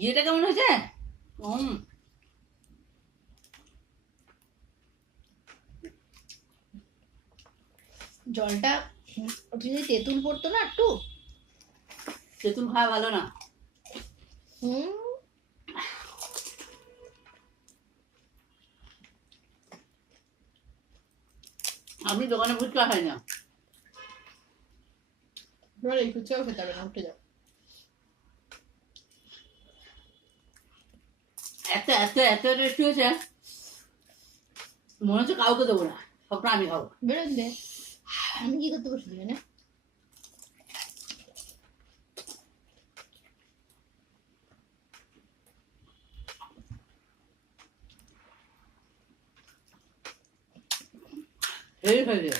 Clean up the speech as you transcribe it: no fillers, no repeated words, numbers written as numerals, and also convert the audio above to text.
ইয়েটা কেমন হয়েছে? জলটা ওটা যদি তেঁতুল পড়তো না একটু, তেঁতুল খাওয়া ভালো না। আমি দোকানে ফুচকা খাই না। এই ফুচকাও খেতে হবে না, উঠে যাও। এত এত এত টেস্টি হয়েছে, মনে হচ্ছে কাউকে দেবো না, সবটা আমি খাবো। বেরোন দে, আমি কি করতে বসে দিবে না। হেভি খাইছে।